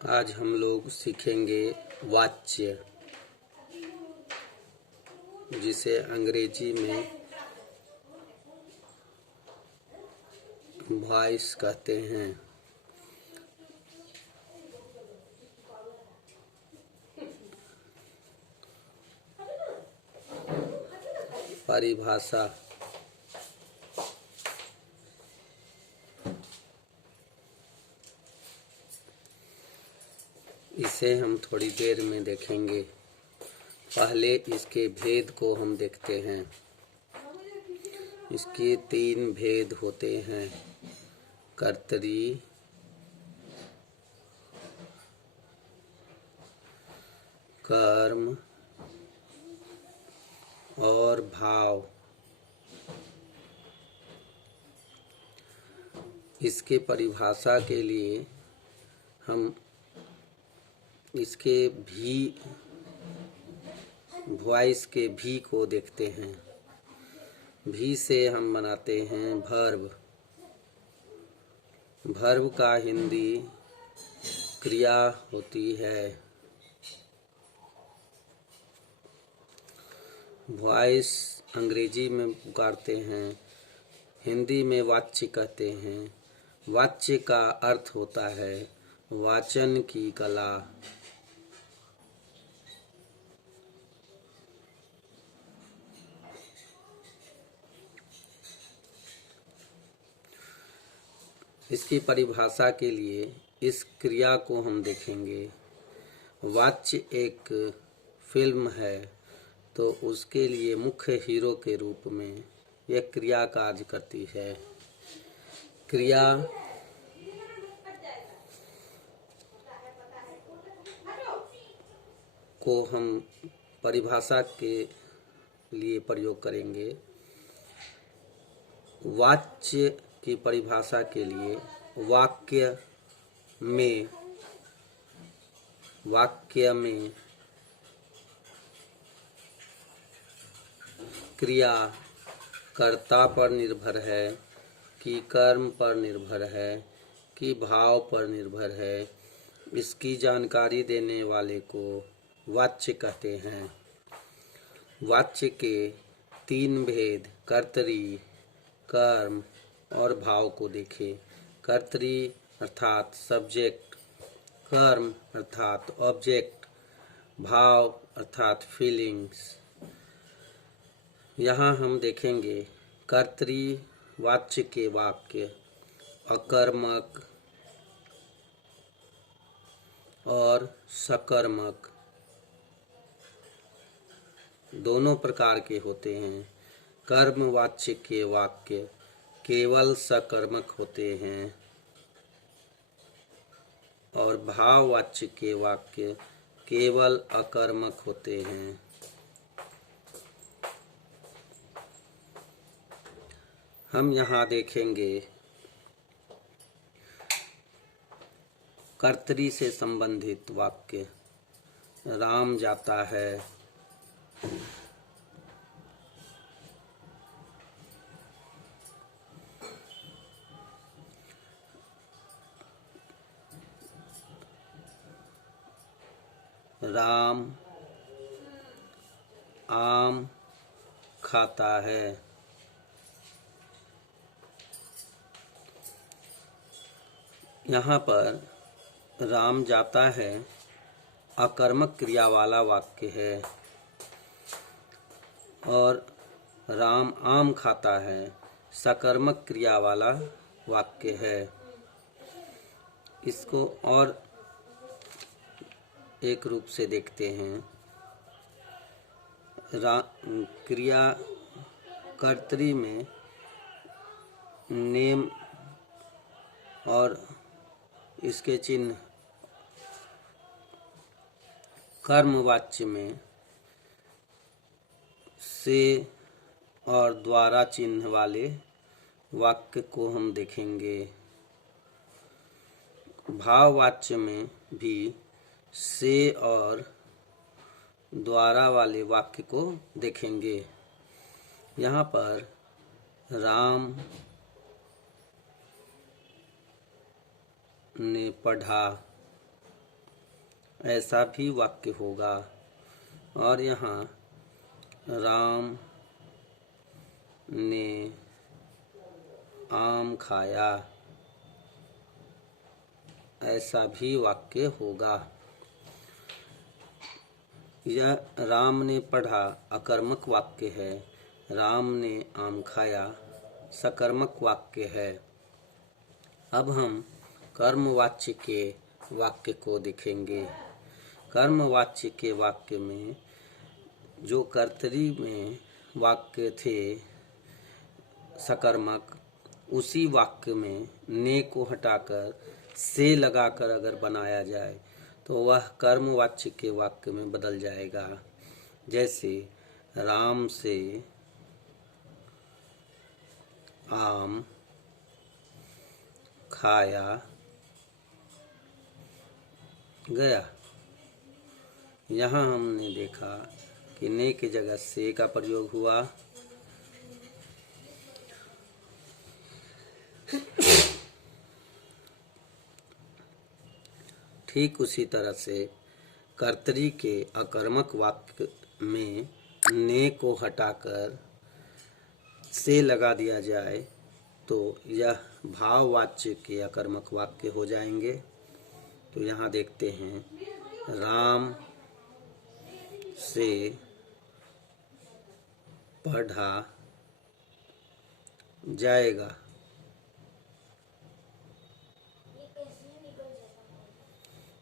आज हम लोग सीखेंगे वाच्य, जिसे अंग्रेजी में वॉइस कहते हैं। परिभाषा। इसे हम थोड़ी देर में देखेंगे। पहले इसके भेद को हम देखते हैं। इसके 3 भेद होते हैं: कर्तरी, कर्म और भाव। इसके परिभाषा के लिए हम इसके भी वॉइस के भी को देखते हैं। भी से हम बनाते हैं वर्ब। वर्ब का हिंदी क्रिया होती है। वॉइस अंग्रेजी में पुकारते हैं, हिंदी में वाच्य कहते हैं। वाच्य का अर्थ होता है वाचन की कला। इसकी परिभाषा के लिए इस क्रिया को हम देखेंगे। वाच्य एक फिल्म है तो उसके लिए मुख्य हीरो के रूप में यह क्रिया कार्य करती है। क्रिया को हम परिभाषा के लिए प्रयोग करेंगे। वाच्य की परिभाषा के लिए वाक्य में क्रिया कर्ता पर निर्भर है कि कर्म पर निर्भर है कि भाव पर निर्भर है, इसकी जानकारी देने वाले को वाच्य कहते हैं। वाच्य के 3 भेद कर्तरी, कर्म और भाव को देखें। कर्तरी अर्थात सब्जेक्ट, कर्म अर्थात ऑब्जेक्ट, भाव अर्थात फीलिंग्स। यहाँ हम देखेंगे कर्तरी वाच्य के वाक्य अकर्मक और सकर्मक दोनों प्रकार के होते हैं। कर्म वाच्य के वाक्य केवल सकर्मक होते हैं और भाव वाच्य के वाक्य केवल अकर्मक होते हैं। हम यहाँ देखेंगे कर्तरी से संबंधित वाक्य। राम जाता है, राम आम खाता है। यहाँ पर राम जाता है अकर्मक क्रिया वाला वाक्य है और राम आम खाता है सकर्मक क्रिया वाला वाक्य है। इसको और एक रूप से देखते हैं। क्रिया कर्तरी में नेम और इसके चिन्ह, कर्मवाच्य में से और द्वारा चिन्ह वाले वाक्य को हम देखेंगे। भाववाच्य में भी से और द्वारा वाले वाक्य को देखेंगे। यहाँ पर राम ने पढ़ा, ऐसा भी वाक्य होगा। और यहाँ राम ने आम खाया, ऐसा भी वाक्य होगा। यह राम ने पढ़ा अकर्मक वाक्य है, राम ने आम खाया सकर्मक वाक्य है। अब हम कर्मवाच्य के वाक्य को देखेंगे। कर्मवाच्य के वाक्य में जो कर्तरी में वाक्य थे सकर्मक, उसी वाक्य में ने को हटाकर से लगाकर अगर बनाया जाए तो वह कर्मवाच्य के वाक्य में बदल जाएगा। जैसे राम से आम खाया गया। यहाँ हमने देखा कि ने की जगह से का प्रयोग हुआ। ठीक उसी तरह से कर्तरी के अकर्मक वाक्य में ने को हटाकर से लगा दिया जाए तो यह भाववाच्य के अकर्मक वाक्य हो जाएंगे। तो यहाँ देखते हैं, राम से पढ़ा जाएगा।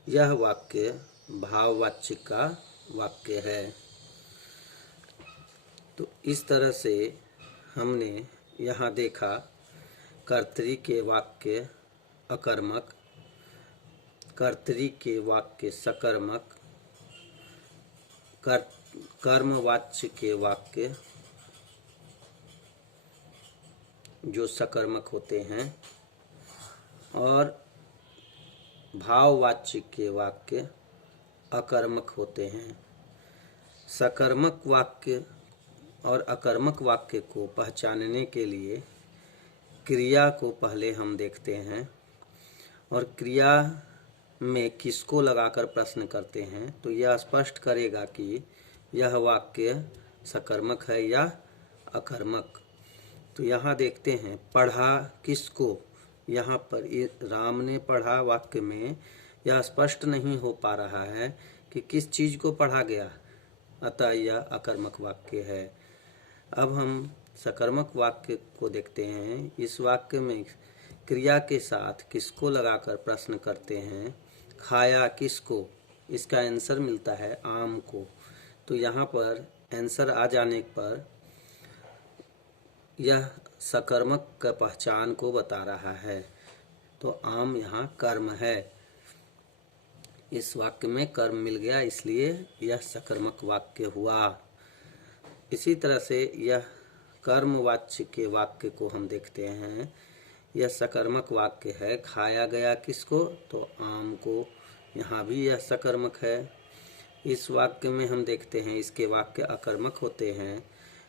यह वाक्य भाववाच्य का वाक्य है। तो इस तरह से हमने यहाँ देखा कर्तरी के वाक्य अकर्मक, कर्तरी के वाक्य सकर्मक, कर्मवाच्य के वाक्य जो सकर्मक होते हैं, और भाववाच्य के वाक्य अकर्मक होते हैं। सकर्मक वाक्य और अकर्मक वाक्य को पहचानने के लिए क्रिया को पहले हम देखते हैं, और क्रिया में किसको लगाकर प्रश्न करते हैं तो यह स्पष्ट करेगा कि यह वाक्य सकर्मक है या अकर्मक। तो यहाँ देखते हैं, पढ़ा किसको। यहाँ पर राम ने पढ़ा वाक्य में यह स्पष्ट नहीं हो पा रहा है कि किस चीज़ को पढ़ा गया, अतः यह अकर्मक वाक्य है। अब हम सकर्मक वाक्य को देखते हैं। इस वाक्य में क्रिया के साथ किसको लगाकर प्रश्न करते हैं। खाया किसको, इसका आंसर मिलता है आम को। तो यहाँ पर आंसर आ जाने पर यह सकर्मक का पहचान को बता रहा है। तो आम यहाँ कर्म है। इस वाक्य में कर्म मिल गया, इसलिए यह सकर्मक वाक्य हुआ। इसी तरह से यह कर्मवाच्य के वाक्य को हम देखते हैं। यह सकर्मक वाक्य है, खाया गया किसको, तो आम को। यहाँ भी यह सकर्मक है। इस वाक्य में हम देखते हैं इसके वाक्य अकर्मक होते हैं।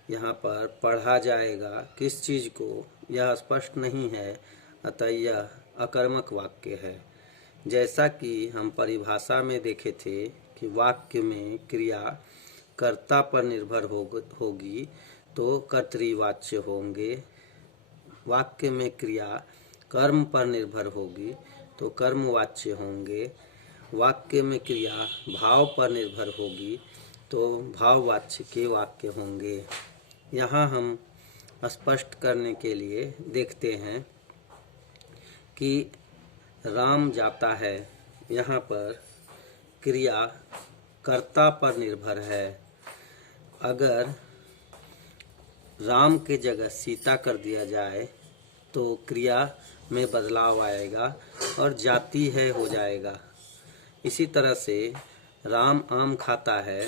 यहाँ पर पढ़ा जाएगा किस चीज़ को, यह स्पष्ट नहीं है, अतः यह अकर्मक वाक्य है। जैसा कि हम परिभाषा में देखे थे कि वाक्य में क्रिया कर्ता पर निर्भर होगी तो कर्तृवाच्य होंगे, वाक्य में क्रिया कर्म पर निर्भर होगी तो कर्मवाच्य होंगे, वाक्य में क्रिया भाव पर निर्भर होगी तो भाववाच्य के वाक्य होंगे। यहाँ हम स्पष्ट करने के लिए देखते हैं कि राम जाता है, यहाँ पर क्रिया कर्ता पर निर्भर है। अगर राम के जगह सीता कर दिया जाए तो क्रिया में बदलाव आएगा और जाती है हो जाएगा। इसी तरह से राम आम खाता है,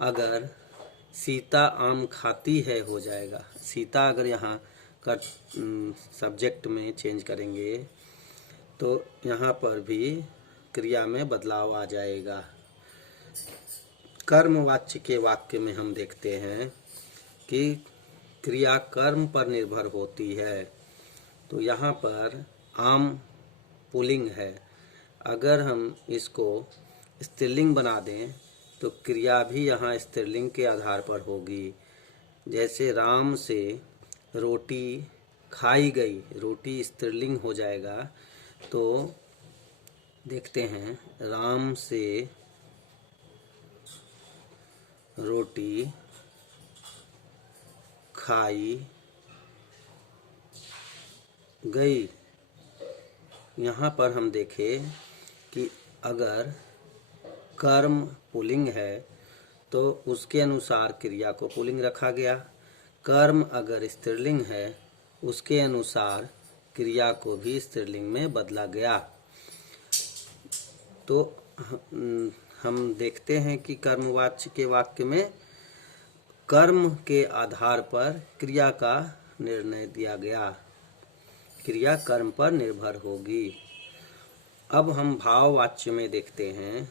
अगर सीता आम खाती है हो जाएगा। सीता अगर यहाँ का सब्जेक्ट में चेंज करेंगे तो यहाँ पर भी क्रिया में बदलाव आ जाएगा। कर्मवाच्य के वाक्य में हम देखते हैं कि क्रिया कर्म पर निर्भर होती है। तो यहाँ पर आम पुल्लिंग है, अगर हम इसको स्त्रीलिंग बना दें तो क्रिया भी यहाँ स्त्रीलिंग के आधार पर होगी। जैसे राम से रोटी खाई गई, रोटी स्त्रीलिंग हो जाएगा। तो देखते हैं, राम से रोटी खाई गई। यहाँ पर हम देखें कि अगर कर्म पुल्लिंग है तो उसके अनुसार क्रिया को पुल्लिंग रखा गया। कर्म अगर स्त्रीलिंग है उसके अनुसार क्रिया को भी स्त्रीलिंग में बदला गया। तो हम देखते हैं कि कर्मवाच्य के वाक्य में कर्म के आधार पर क्रिया का निर्णय दिया गया। क्रिया कर्म पर निर्भर होगी। अब हम भाववाच्य में देखते हैं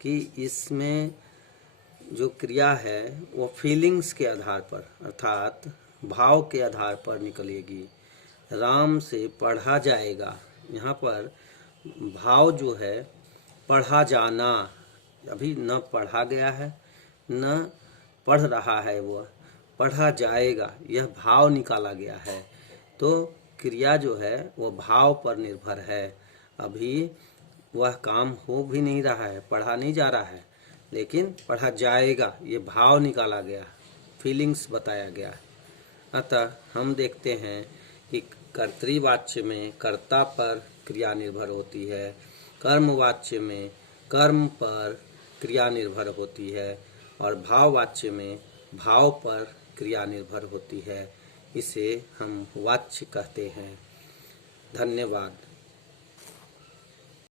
कि इसमें जो क्रिया है वो फीलिंग्स के आधार पर अर्थात भाव के आधार पर निकलेगी। राम से पढ़ा जाएगा, यहाँ पर भाव जो है पढ़ा जाना, अभी न पढ़ा गया है न पढ़ रहा है, वह पढ़ा जाएगा, यह भाव निकाला गया है। तो क्रिया जो है वो भाव पर निर्भर है। अभी वह काम हो भी नहीं रहा है, पढ़ा नहीं जा रहा है, लेकिन पढ़ा जाएगा, ये भाव निकाला गया, फीलिंग्स बताया गया। अतः हम देखते हैं कि कर्तृवाच्य में कर्ता पर क्रिया निर्भर होती है, कर्मवाच्य में कर्म पर क्रिया निर्भर होती है और भाववाच्य में भाव पर क्रिया निर्भर होती है। इसे हम वाच्य कहते हैं। धन्यवाद।